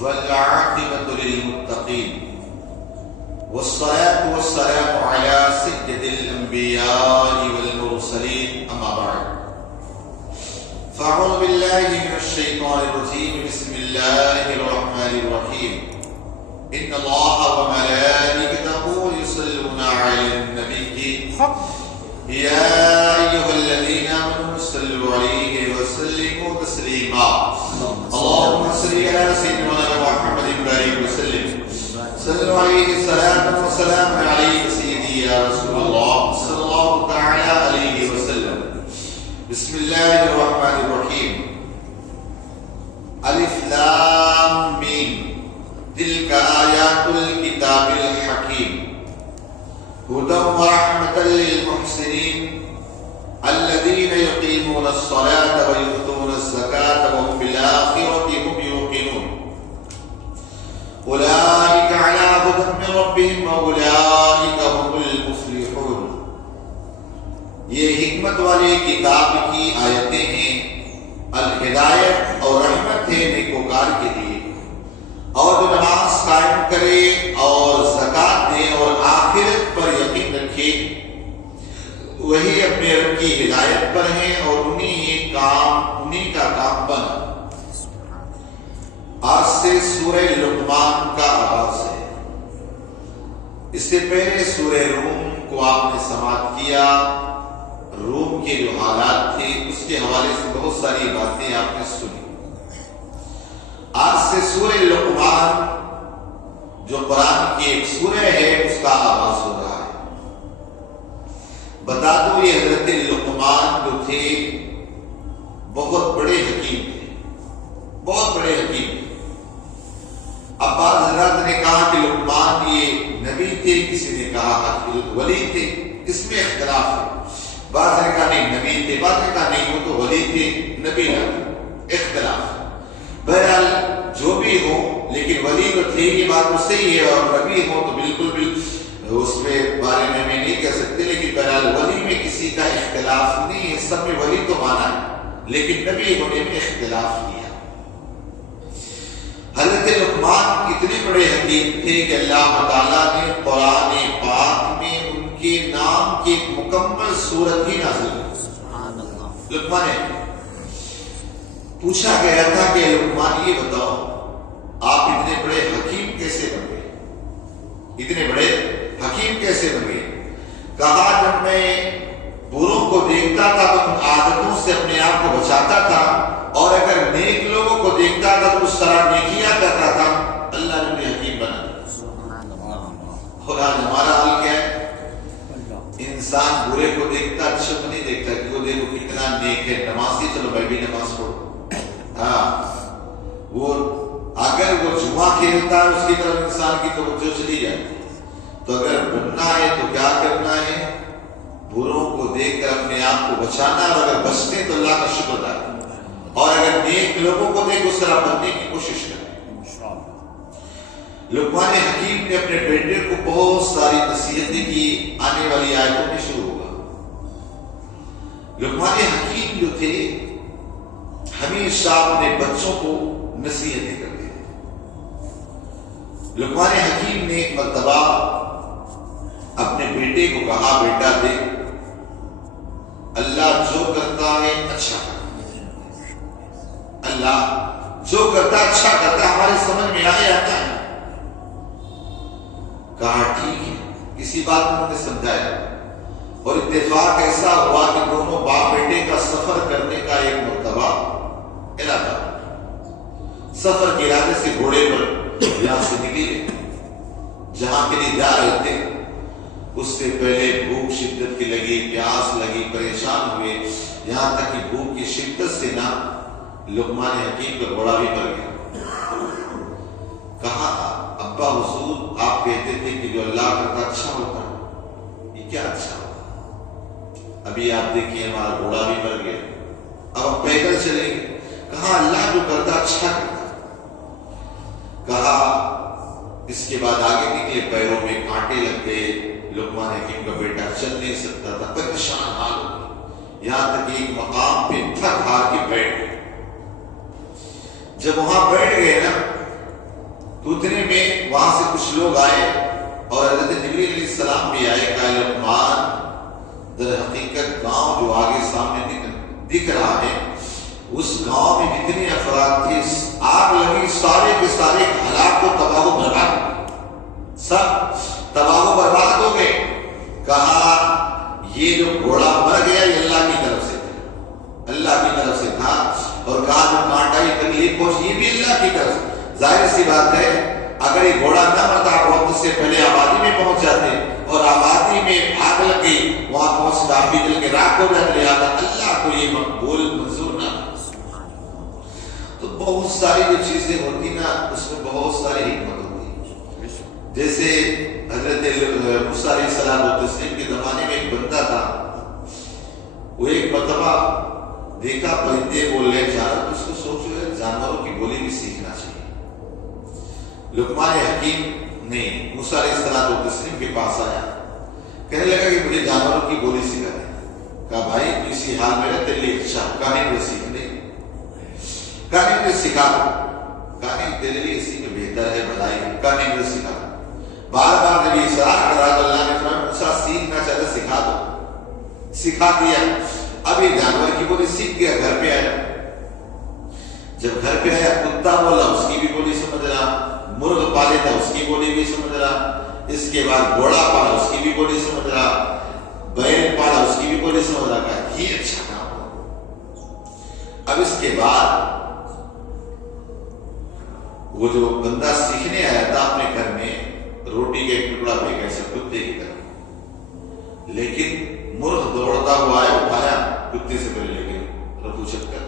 والعاقبة للمتقين والصلاة والسلام على سيد الأنبياء والمرسلين أما بعد فأعوذ بالله من الشيطان الرجيم بسم الله الرحمن الرحيم إن الله وملائكته يصلون على النبي يا أيها الذين آمنوا صلوا عليه وسلموا تسليما اللهم صل على سيدنا محمد وسلم صلوا عليه الصلاة والسلام عليك سيدي يا رسول الله صلى الله تعالى عليه وسلم بسم الله الرحمن الرحيم ألف لام ميم تلك آيات الكتاب الحكيم هدى ورحمة للمحسنين الذين يقيمون الصلاة ويؤتون الزكاة وهم بالآخرة هم يوقنون أولئك على هدى من ربهم وأولئك هم المفلحون. یہ حکمت والی کتاب کی آیتیں ہیں، الہدایت اور رحمت ہے نیکوکار کے لیے، اور جو نماز قائم کرے اور زکات دے اور آخرت پر یقین رکھے وہی اپنے رب کی ہدایت پر ہیں اور انہی کا کام بنا. آج سے سورہ لقمان کا آغاز ہے. اس سے پہلے سورہ روم کو آپ نے سماعت کیا. روم کے جو حالات تھے اس کے حوالے سے بہت ساری باتیں آپ نے سنی. آج سے سورہ لقمان جو قرآن کی ایک سورہ ہے اس کا آغاز ہو رہا ہے. بتا دو یہ حضرت لقمان جو تھے بہت بڑے حکیم تھے، بہت بڑے حکیم تھے. اب بعض حضرات نے کہا کہ لقمان یہ نبی تھے، کسی نے کہا ولی تھے، اس میں اختلاف ہے. بعض نے کہا نہیں نبی تھے، بعض نے کہا نہیں وہ تو ولی تھے نبی نہ تھے. اختلاف ہے. بہرحال جو بھی ہو لیکن ولی تو تھے یہ بات تو صحیح ہے، اور نبی ہو تو بالکل بھی اس کے بارے میں نہیں کہہ سکتے. لیکن بہرحال ولی میں کسی کا اختلاف نہیں ہے، سب میں ولی تو مانا ہے لیکن نبی ہونے میں اختلاف کیا. حضرت لقمان اتنے بڑے حکیم تھے کہ اللہ تعالیٰ نے قرآن پاک میں ان کے نام کی ایک مکمل سورت ہی نازل کی. لقمان پوچھا گیا تھا کہ لقمان یہ بتاؤ آپ اتنے بڑے حکیم کیسے بن گئے، اتنے بڑے حکیم کیسے بن گئے؟ کہا جب میں بروں کو دیکھتا تھا تو ان عادتوں سے اپنے آپ کو بچاتا تھا، اور اگر نیک لوگوں کو دیکھتا تھا تو اس طرح نیکیاں کرتا تھا. اللہ نے مجھے حکیم بنا دیا. خدا ہمارا حال کیا ہے؟ انسان برے کو دیکھتا اچھے کو نہیں دیکھتا کہ وہ دیکھو کتنا نیک ہے، نمازی، چلو میں بھی نماز پڑھوں. ہاں وہ اگر وہ جمعہ کھیلتا ہے اس کی طرف انسان کی توجہ چلی جاتی. تو اگر بننا ہے تو کیا کرنا ہے؟ بروں کو دیکھ کر اپنے آپ کو بچانا، اور اگر بچتے تو اللہ کا شکر ادا کرنا، اور اگر نیک لوگوں کو دیکھ اس طرح بننے کی کوشش کریں. لقمان حکیم نے اپنے بیٹے کو بہت ساری نصیحتیں کی. آنے والی آیتوں میں شروع ہوگا. لقمان حکیم جو تھے ہمیشہ اپنے بچوں کو نصیحتیں کرتے تھے. لقمان حکیم نے ایک مرتبہ اپنے بیٹے کو کہا بیٹا دیکھ اللہ جو کرتا ہے اچھا کرتا ہے، اللہ جو کرتا اچھا کرتا ہے، ہمارے سمجھ میں آ جاتا ہے. کہا ٹھیک ہے. کسی بات میں انہوں نے سمجھایا اور اتفاق ایسا ہوا کہ دونوں باپ بیٹے کا سفر کرنے کا ایک مرتبہ ارادہ. سفر کے ارادے سے گھوڑے پر یہاں سے نکلے جہاں کے لیے جا رہے تھے. اس سے پہلے بھوک شدت کی لگی، پیاس لگی، پریشان ہوئے، یہاں تک کہ بھوک کی شدت سے نہ لقمان حکیم کا گھوڑا بھی مر گیا. کہا ابا حضور آپ کہتے تھے کہ جو اللہ کرتا اچھا ہوتا ہے، یہ کیا اچھا ہوتا؟ ابھی آپ دیکھیے ہمارا گھوڑا بھی مر گیا، اب ہم پیدل چلیں گے. کہا اللہ جو کرتا اچھا کرتا. کہا اس کے بعد آگے نکلے، پیروں میں کانٹے لگ گئے. لقمان حکیم کا بیٹا چل نہیں سکتا تھا، پریشان حال ہو گیا. یہاں تک ایک مقام پہ تھک ہار کے بیٹھ گئے. جب وہاں بیٹھ گئے نا تو اتنے میں وہاں سے کچھ لوگ آئے اور حضرت جبریل علیہ السلام بھی آئے. کہا لقمان در حقیقت گاؤں جو آگے سامنے دکھ رہا ہے اس گاؤں میں جتنے افراد تھے آگ لگی سارے کے سارے ہلاک و تباہ و برباد، سب تباہ و برباد ہو گئے. کہا یہ جو گھوڑا مر گیا یہ اللہ کی طرف سے تھا، اللہ کی طرف سے تھا. اور کہا جو کانٹا یہ تکلیف پہنچ یہ بھی اللہ کی طرف سے. ظاہر سی بات ہے اگر یہ گھوڑا نہ مرتا وقت سے پہلے آبادی میں پہنچ جاتے اور آبادی میں آگ لگ گئی وہاں پہنچ کافی جل کے راک ہو جاتے لہٰذا اللہ کو یہ مقبول منظور نہ. تو بہت ساری جو چیزیں ہوتی نا اس میں بہت ساری حکمت ہوتی. جیسے حضرت موسیٰ علیہ السلام کے زمانے میں ایک بندہ تھا، وہ ایک مرتبہ دیکھا پرندے بولنے جا رہا تو اس کو سوچو جانوروں کی بولی بھی سیکھنا چاہیے. لقمان حکیم نے موسیٰ علیہ السلام کے پاس آیا، کہنے لگا کہ مجھے جانوروں کی بولی سکھا دے. کہا بھائی اسی حال میں رہتے لیے اچھا کہانی مجھے سیکھنے، کہانی مجھے سکھا دو. کہانی تیرے لیے اسی میں بہتر ہے بھلائی، کہانی مجھے سکھا دو. بار بار جب یہ اصرار کرا تو اللہ نے فرمایا موسیٰ سیکھنا چاہتا سکھا دو. سکھا دیا. اب یہ جانور کی بولی سیکھ گیا. گھر پہ آیا، جب گھر پہ آیا کتا بولا اس کی بھی بولی سمجھ رہا، مرغ پالے تھا اس کی بولی بھی سمجھ رہا، اس کے بعد گھوڑا پالا اس کی بھی بولی سمجھ رہا، بیل پالا اس کی بھی بولی سمجھ رہا. کہا یہ اچھا کام ہو. اب اس کے بعد وہ جو بندہ سیکھنے آیا تھا اپنے گھر میں روٹی کا ایک ٹکڑا پھینکا ایسے کتے کی طرح، لیکن مرغ دوڑتا ہوا آیا اٹھایا کتے سے پہلے لے گئے رفو چکر.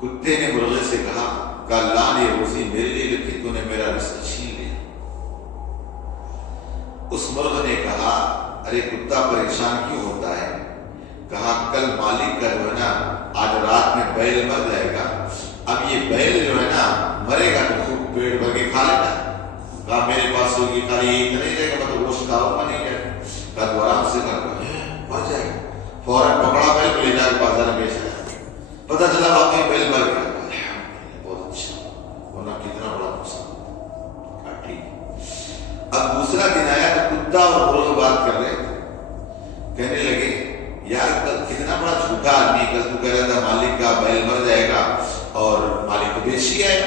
کتے نے مرغے سے کہا کہ اللہ نے روزی میرے لیے لکھی تو نے میرا رزق چھین لیا. اس مرغ نے کہا ارے کتا پریشان کیوں ہوتا ہے؟ کہا کل مالک کا جو ہے نا آج رات میں بیل مر جائے گا، اب یہ بیل جو ہے نا مرے گا تو خوب پیٹ بھر کے کھا لیتا ہے. کہا میرے پاس ہوگی خالی یہ نہیں رہے گا میں تو گوشت کھاؤں گا نہیں ہے. کہا تو آرام سے کر مر جائے گا. فوراً پکڑا بیل کو لے جا کے بازار میں بیچ آیا. پتہ چلا واقعی بیل مر گیا. بہت اچھا، ورنہ کتنا بڑا نقصان. ٹھیک. اب دوسرا دن آیا تو کتا اور مرغ بات کر رہے تھے، کہنے لگے یار کل کتنا بڑا جھوٹا آدمی، کل تو کہہ رہا تھا مالک کا بیل مر جائے گا اور مالک کو بیچ ہی آیا.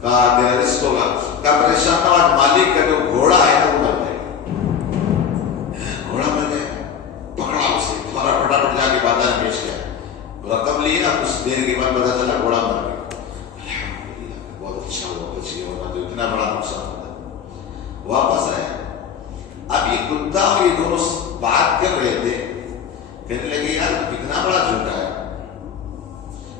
کہا تیرا رزق ہوگا. کہا پریشان نہ ہو مالک کا جو گھوڑا ہے وہ مر جائے گا. گھوڑا مر جائے گا. پکڑا اسے فوراً پٹافٹ جا کے بازار میں بیچ گیا. رقم لی نا کچھ دیر کے بعد پتا چلا گھوڑا مر گیا. الحمدللہ بہت اچھا ہوا بچ گیا ورنہ تو اتنا بڑا نقصان ہوتا. واپس آیا. اب یہ کتا اور یہ دونوں بات کر رہے تھے، کہنے لگے یار کتنا بڑا جھوٹا ہے.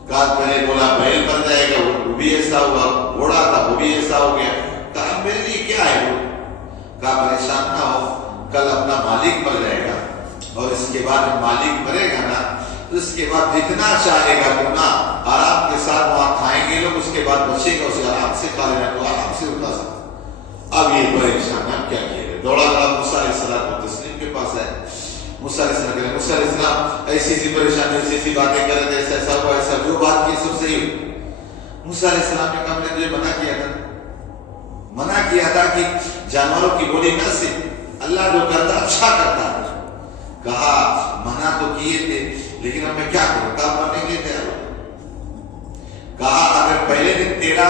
کہا پہلے بولا بیل مر جائے گا وہ بھی ایسا ہوا، گھوڑا تھا وہ بھی ایسا ہو گیا. کہا میرے لیے کیا ہے وہ؟ کہا پریشان نہ ہو کل اپنا مالک مر جائے گا اور اس کے بعد مالک مرے گا نا تو اس کے بعد جتنا چاہے گا تو نا آرام کے ساتھ وہاں کھائیں گے لوگ، اس کے بعد بچے گا اسے آرام سے کھا لینا تو آرام سے اٹھا سکتا. اب یہ پریشان اب کیا کیے گا؟ دوڑا موسیٰ علیہ السلام کے پاس ہے. موسیٰ علیہ السلام کہتے موسیٰ علیہ السلام ایسی ایسی پریشانی ایسی ایسی باتیں کر رہے تھے، ایسا ایسا ہوا، ایسا جو بات کی سب صحیح ہوئی. موسیٰ علیہ السلام نے کہا میں نے تجھے منع کیا تھا کہ جانوروں کی بولی نہ سیکھ، اللہ جو کرتا اچھا کرتا ہے. کہا منع تو کیے تھے لیکن اب میں کیا کروں؟ کہا مرنے کے لیے تیار ہو. کہا اگر پہلے دن تیرا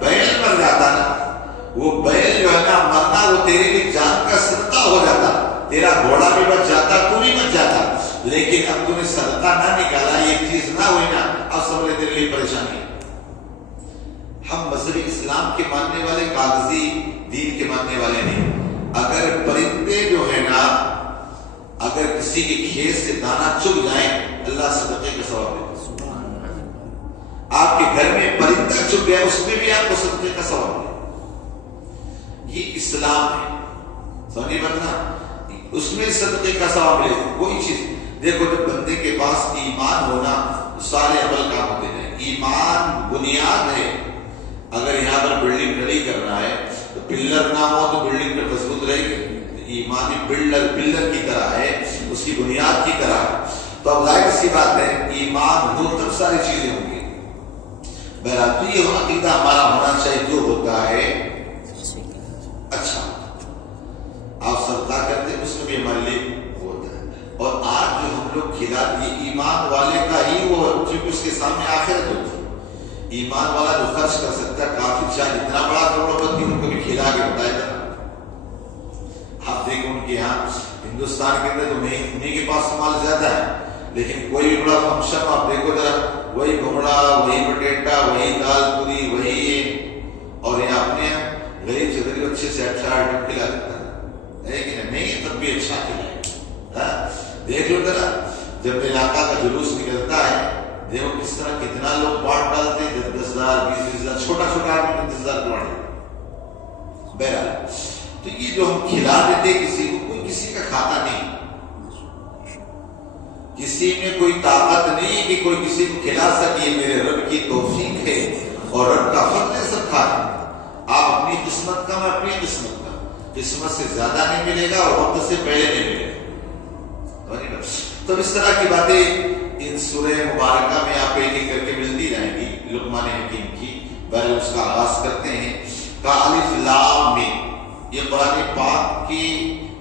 بیل مر جاتا نا، وہ بیل جو ہے نا مرنا وہ تیرے لیے جان کا صدقہ ہو جاتا، تیرا گھوڑا بھی بچ جاتا تو بھی بچ جاتا. لیکن اب تم نے صدقہ نہ نکالا، یہ چیز نہ ہوئی نا، اب سمجھے تیرے لیے پریشانی. ہم مذہب اسلام کے ماننے والے، کاغذی دین کے ماننے والے نہیں. اگر پرندے جو ہے نا اگر کسی کے کھیت سے دانا چگ جائیں اللہ صدقے کا ثواب دیتا. آپ کے گھر میں پرندہ چگ گیا اس میں بھی آپ کو صدقے کا ثواب دیتا. یہ اسلام ہے. سمجھے بتنا اس میں صدقے کا ثواب ملے. کوئی چیز دیکھو جب بندے کے پاس ایمان ہونا سارے عمل کام ہوتے ہیں. ایمان بنیاد ہے. اگر یہاں پر بلڈنگ کھڑی کرنا ہے تو پلر نہ ہو تو بلڈنگ پر مضبوط رہے گی. ایمانی پلر کی طرح ہے، اس کی بنیاد کی طرح ہے. تو اب ظاہر سی بات ہے ایمان ہو تب ساری چیزیں ہوں گی. بہرحال تو یہ عقیدہ ہمارا ہونا چاہیے، جو ہوتا ہے اچھا آپ صدقہ کرتے ہیں اس میں بھی ہمارے لیے ہوتا ہے. اور آج جو ہم لوگ کھلاتے یہ ایمان والے کا ہی وہ چونکہ اس کے سامنے آخرت ہوتی ہے. ایمان والا جو خرچ کر سکتا ہے کافی چاہے جتنا بڑا کروڑپتی ان کو بھی کھلا کے بتائے گا. آپ دیکھیں ان کے یہاں ہندوستان کے اندر تو انہیں کے پاس مال زیادہ ہے، لیکن کوئی بھی بڑا فنکشن آپ دیکھو ذرا وہی بھنگڑا، وہی بٹیٹا، وہی دال پوری، وہی اور یہ اپنے غریب سے غریب اچھے سے اچھا آئٹم کھلا دیتا ہے لیکن نہیں تب بھی اچھا کھلائے. دیکھ لو ذرا جب علاقہ کا جلوس نکلتا ہے دیکھو کس طرح کتنا لوگ بانٹ ڈالتے ہیں، 10,000 20,000 چھوٹا چھوٹا آدمی 10,000 بانٹ دیتے. بہرحال تو یہ جو ہم کھلا دیتے کسی کو، کوئی کسی کا کھاتا نہیں، کسی میں کوئی طاقت نہیں کہ کوئی کسی کو کھلا سکے. میرے رب کی توفیق ہے اور رب کا فضل ہے، سب کھاتے. آپ اپنی قسمت کا، میں اپنی قسمت کا، قسمت سے زیادہ نہیں ملے گا اور وقت سے پہلے نہیں ملے گا. تو اس طرح کی باتیں ان سورہ مبارکہ میں آپ ایک ایک کر کے ملتی رہیں گی. لقمان حکیم کی بہرحال اس کا آغاز کرتے ہیں کہ الف لام میم. یہ قرآن پاک کی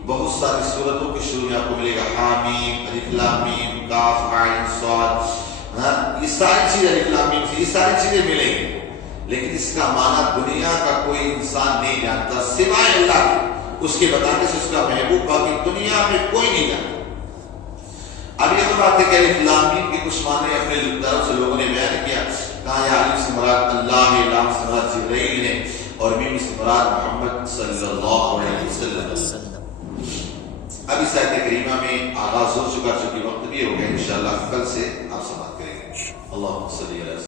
بہت ساری سورتوں کے شروع میں آپ کو ملے گا. حامیم، الف لام میم، کاف عین صاد، یہ ساری چیزیں الف لام میم سے یہ ساری چیزیں ملیں گی، لیکن اس کا معنی دنیا کا کوئی انسان نہیں جانتا سوائے اللہ کے. اس کے بتانے سے اس کا محبوب باقی دنیا میں کوئی نہیں جانتا. اب یہ تو بات ہے کہ الف لام میم کے کچھ معنی اپنے طرف سے لوگوں نے بیان کیا. کہاں یہ الف سے مراد اللہ ہے، لام سے مراد جبرائیل ہے اور میم سے مراد محمد صلی اللہ علیہ وسلم. اب اس آیت کریمہ میں آغاز ہو چکا، چونکہ وقت بھی ہو گیا، انشاءاللہ کل سے آپ سے بات کریں گے. اللہم صلی علیہ وسلم.